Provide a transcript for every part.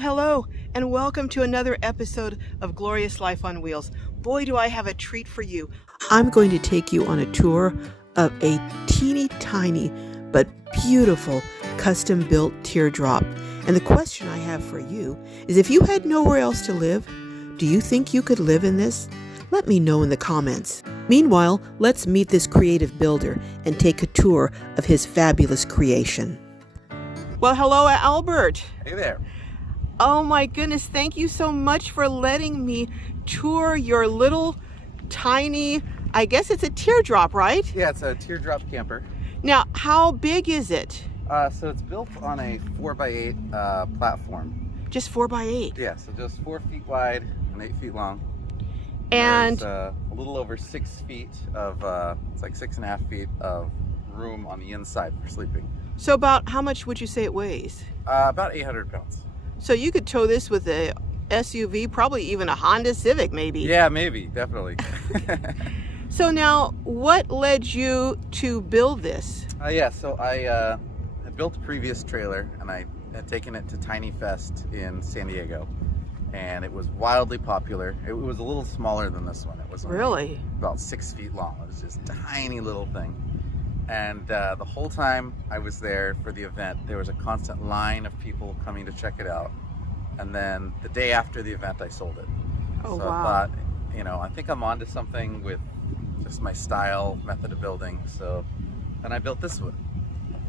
Hello, and welcome to another episode of Glorious Life on Wheels. Boy, do I have a treat for you. I'm going to take you on a tour of a teeny tiny but beautiful custom-built teardrop. And the question I have for you is, if you had nowhere else to live, do you think you could live in this? Let me know in the comments. Meanwhile, let's meet this creative builder and take a tour of his fabulous creation. Well, hello, Albert. Hey there. Oh my goodness, thank you so much for letting me tour your little tiny, I guess it's a teardrop, right? Yeah, it's a teardrop camper. Now, how big is it? So it's built on a 4x8 platform. Just 4x8? Yeah, so just 4 feet wide and 8 feet long. And there's a little over 6 feet of, it's like 6.5 feet of room on the inside for sleeping. so about how much would you say it weighs? About 800 pounds. So you could tow this with a SUV, probably even a Honda Civic maybe. Yeah, maybe, definitely. So now, what led you to build this? Yeah, so I had built a previous trailer and I had taken it to Tiny Fest in San Diego. And it was wildly popular. It was a little smaller than this one. It was only Really? about 6 feet long. It was just a tiny little thing. And the whole time I was there for the event, there was a constant line of people coming to check it out. And then the day after the event, I sold it. Oh, so wow. I thought, I think I'm onto something with just my style, method of building. So then I built this one,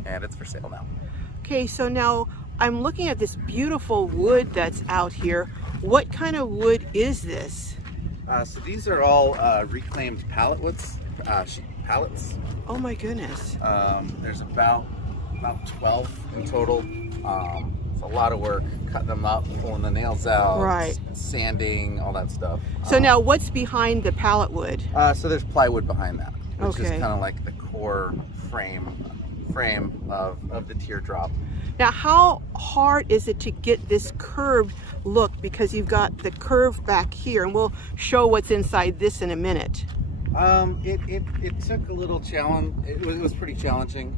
and it's for sale now. Okay, so now I'm looking at this beautiful wood that's out here. What kind of wood is this? So these are all reclaimed pallet woods, pallets. Oh my goodness. There's about 12 in total. It's a lot of work, cutting them up, pulling the nails out, Right. sanding, all that stuff. So now what's behind the pallet wood? So there's plywood behind that, which is Okay. kind of like the core frame of the teardrop. Now, how hard is it to get this curved look? Because you've got the curve back here, and we'll show what's inside this in a minute. It took a little challenge. It was pretty challenging.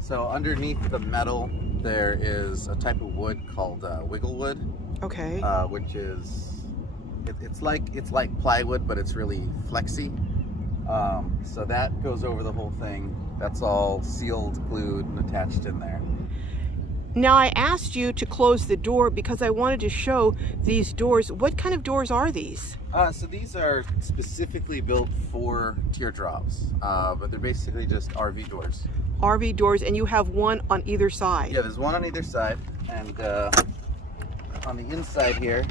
So underneath the metal, there is a type of wood called wiggle wood, Okay. which is it's like plywood, but it's really flexy. So that goes over the whole thing. That's all sealed, glued, and attached in there. Now, I asked you to close the door because I wanted to show these doors. What kind of doors are these? So these are specifically built for teardrops, but they're basically just RV doors. RV doors, and you have one on either side. Yeah, there's one on either side, and on the inside here,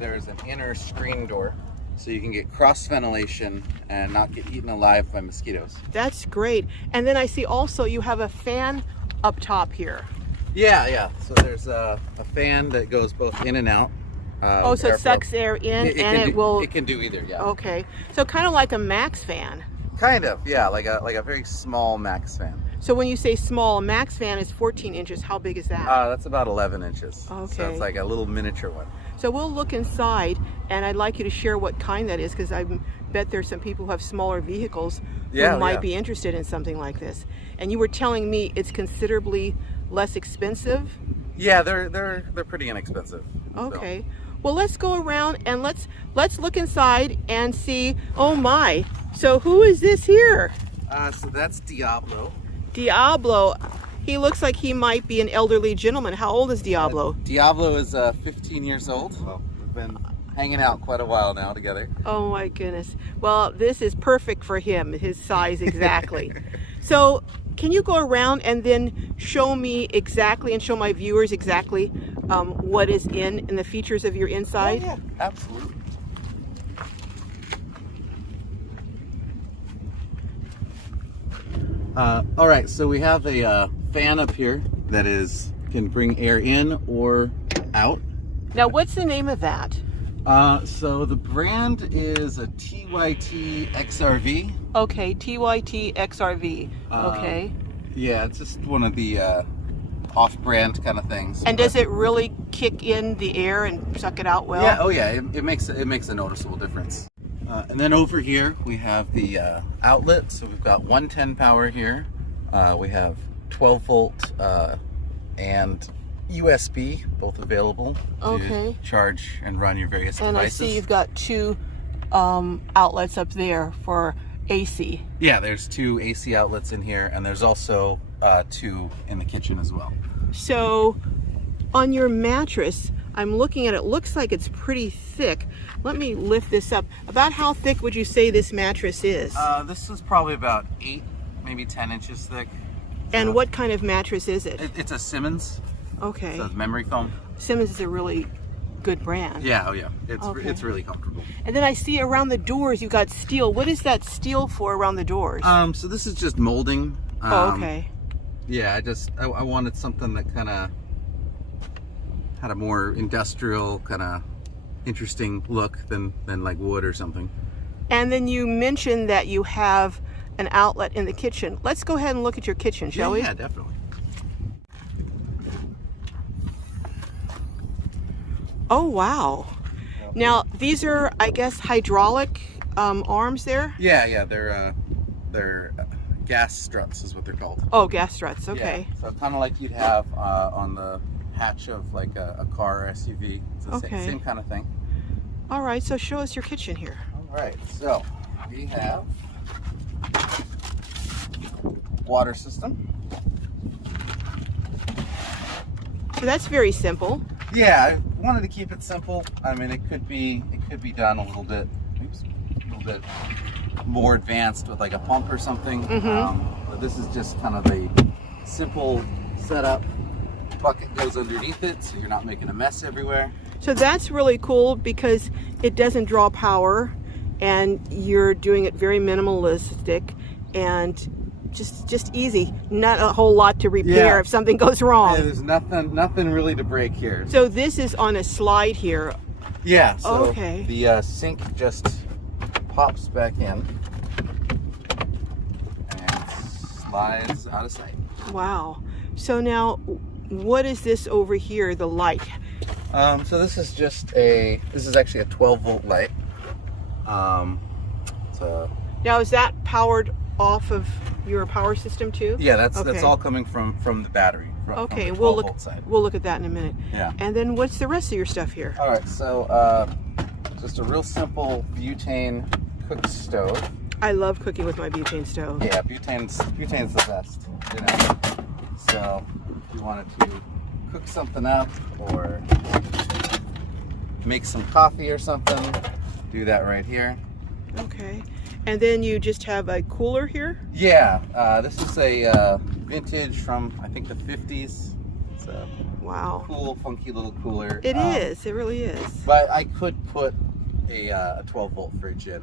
there's an inner screen door, so you can get cross ventilation and not get eaten alive by mosquitoes. That's great. And then I see also you have a fan up top here. Yeah. So there's a fan that goes both in and out. Oh, so it sucks air in, It will... It can do either, yeah. Okay, so kind of like a max fan. Kind of, yeah, like a very small max fan. So when you say small, a max fan is 14 inches. How big is that? That's about 11 inches. Okay. So it's like a little miniature one. So we'll look inside, and I'd like you to share what kind that is, because I bet there's some people who have smaller vehicles who might be interested in something like this. And you were telling me it's considerably less expensive? Yeah, they're pretty inexpensive. Okay. Well, let's go around and let's look inside and see. Oh my! So who is this here? So that's Diablo. Diablo. He looks like he might be an elderly gentleman. How old is Diablo? Diablo is 15 years old. Well, we've been hanging out quite a while now together. Oh my goodness. Well, this is perfect for him, his size exactly. So can you go around and then show me exactly, and show my viewers exactly what is in the features of your inside? Yeah, absolutely. All right, so we have a fan up here that can bring air in or out. Now, what's the name of that? So the brand is a TYT XRV. Okay, TYT XRV. Okay. Yeah, it's just one of the off-brand kind of things. And does it really kick in the air and suck it out well? Yeah. Oh yeah. It makes a noticeable difference. And then over here we have the outlet. So we've got 110 power here. We have 12 volt and USB, both available to charge and run your various devices. And I see you've got two outlets up there for AC. Yeah, there's two AC outlets in here, and there's also two in the kitchen as well. So on your mattress, I'm looking at it, looks like it's pretty thick. Let me lift this up. About how thick would you say this mattress is? This is probably about 8, maybe 10 inches thick. And what kind of mattress is it? It's a Simmons. Okay. So it's memory foam. Simmons is a really good brand. Yeah, oh yeah. It's really comfortable. And then I see around the doors you've got steel. What is that steel for around the doors? So this is just molding. Okay. Yeah, I wanted something that kind of had a more industrial, kind of interesting look than like wood or something. And then you mentioned that you have an outlet in the kitchen. Let's go ahead and look at your kitchen, shall we? Yeah, definitely. Oh, wow. Now, these are, I guess, hydraulic arms there? Yeah, they're gas struts is what they're called. Oh, gas struts, okay. Yeah, so kind of like you'd have on the hatch of like a car or SUV. It's the same kind of thing. All right, so show us your kitchen here. All right, so we have water system. So that's very simple. Yeah, I wanted to keep it simple. I mean, it could be done a little bit more advanced with like a pump or something. But this is just kind of a simple setup. Bucket goes underneath it, so you're not making a mess everywhere. So that's really cool because it doesn't draw power, and you're doing it very minimalistic and just easy. Not a whole lot to repair if something goes wrong. Yeah, there's nothing really to break here. So this is on a slide here. Yeah. So the sink just pops back in and slides out of sight. Wow. So now, what is this over here? The light. So this is actually a 12-volt light. Now is that powered off of your power system too? Yeah, that's all coming from the battery. From the 12-volt side. We'll look at that in a minute. Yeah. And then what's the rest of your stuff here? All right, so just a real simple butane cook stove. I love cooking with my butane stove. Yeah, butane's the best, you know. So if you wanted to cook something up or make some coffee or something, do that right here. Okay. And then you just have a cooler here? Yeah, this is a vintage from, I think, the 50s. It's a cool, funky little cooler. It is, it really is. But I could put a 12-volt fridge in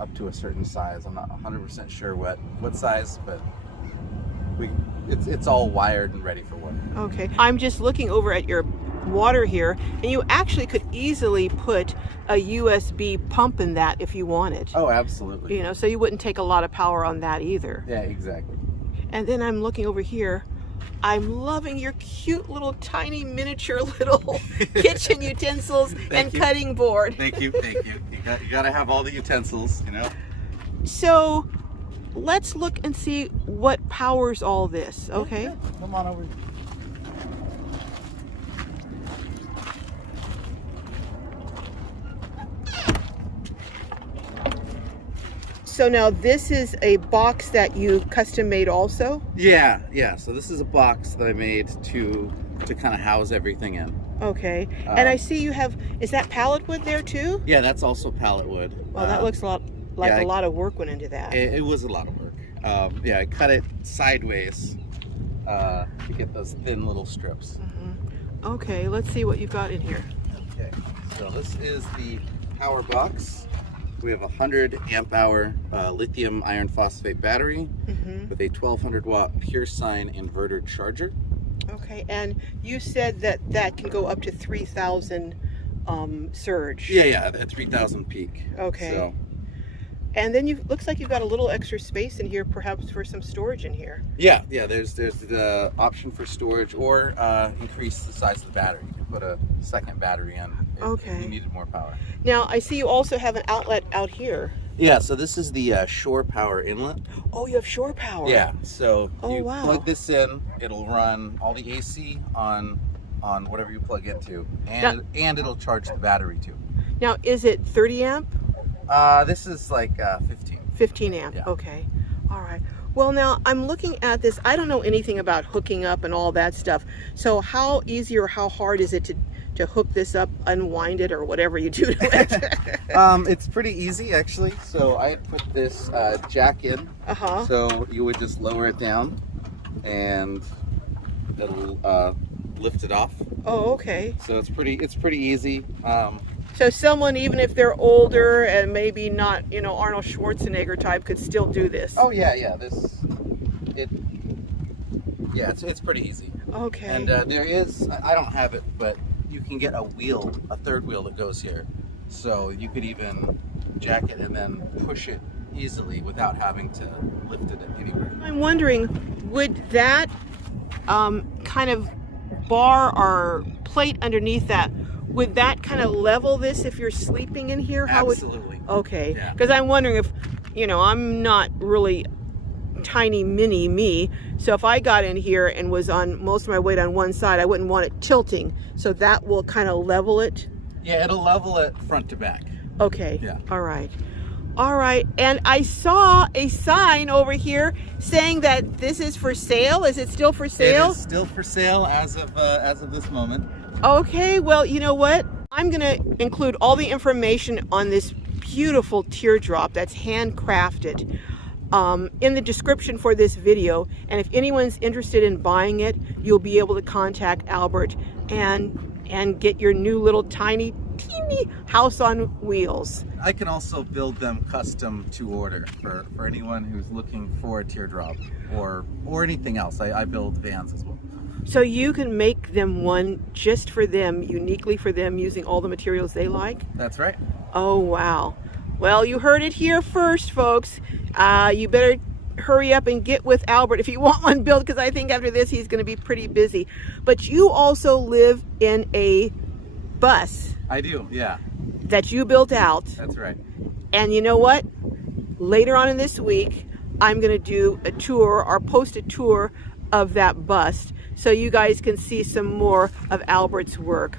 up to a certain size. I'm not 100% sure what size, but it's all wired and ready for work. Okay. I'm just looking over at your water here, and you actually could easily put a USB pump in that if you wanted. Oh, absolutely. You know, so you wouldn't take a lot of power on that either. Yeah, exactly. And then I'm looking over here. I'm loving your cute little tiny miniature little kitchen utensils and cutting board. Thank you. You gotta have all the utensils, you know. So let's look and see what powers all this, okay? Yeah, come on over. So now this is a box that you custom made also? Yeah. So this is a box that I made to kind of house everything in. Okay. And I see you have, is that pallet wood there too? Yeah, that's also pallet wood. Well, that looks a lot of work went into that. It was a lot of work. Yeah, I cut it sideways to get those thin little strips. Okay, let's see what you've got in here. Okay, so this is the power box. We have a 100 amp hour lithium iron phosphate battery with a 1200 watt pure sine inverter charger. Okay, and you said that can go up to 3,000 surge. Yeah, at 3,000 peak. Okay. So. And then looks like you've got a little extra space in here, perhaps for some storage in here. Yeah. There's the option for storage or increase the size of the battery. You can put a second battery in if you needed more power. Now I see you also have an outlet out here. Yeah, so this is the shore power inlet. Oh, you have shore power. Yeah, so Oh, you wow. plug this in, it'll run all the AC on whatever you plug into, and it'll charge the battery too. Now, is it 30 amp? This is like 15. 15 amp, Yeah. okay. All right. Well, now I'm looking at this. I don't know anything about hooking up and all that stuff. So how easy or how hard is it to hook this up, unwind it, or whatever you do to it? It's pretty easy actually. So I put this jack in. Uh-huh. So you would just lower it down, and it'll lift it off. Oh, okay. So it's pretty easy. So someone, even if they're older and maybe not, Arnold Schwarzenegger type, could still do this. Oh yeah. It's pretty easy. Okay. And there is, I don't have it, but you can get a third wheel that goes here. So you could even jack it and then push it easily without having to lift it anywhere. I'm wondering, would that kind of bar or plate underneath that, would that kind of level this if you're sleeping in here? Absolutely. Okay. Yeah. Because I'm wondering if, I'm not really tiny mini me, so if I got in here and was on most of my weight on one side, I wouldn't want it tilting. So that will kind of level it. Yeah, it'll level it front to back. Okay. Yeah. All right. All right. And I saw a sign over here saying that this is for sale. Is it still for sale? It is still for sale as of this moment. Okay, well, you know what? I'm going to include all the information on this beautiful teardrop that's handcrafted in the description for this video. And if anyone's interested in buying it, you'll be able to contact Albert and get your new little teeny house on wheels. I can also build them custom to order for anyone who's looking for a teardrop or anything else. I build vans as well. So you can make them one just for them, uniquely for them, using all the materials they like? That's right. Oh, wow. Well, you heard it here first, folks. You better hurry up and get with Albert if you want one built, because I think after this he's going to be pretty busy. But you also live in a bus. I do, yeah. That you built out. That's right. And you know what? Later on in this week, I'm going to do a tour or post a tour of that bust so you guys can see some more of Albert's work.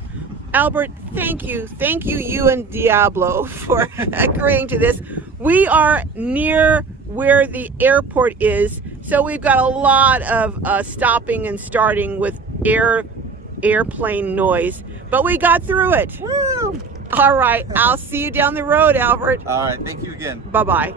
Albert, thank you, you and Diablo, for agreeing to this. We are near where the airport is, so we've got a lot of stopping and starting with airplane noise, but we got through it. Woo! All right, I'll see you down the road, Albert. All right, thank you again. Bye-bye.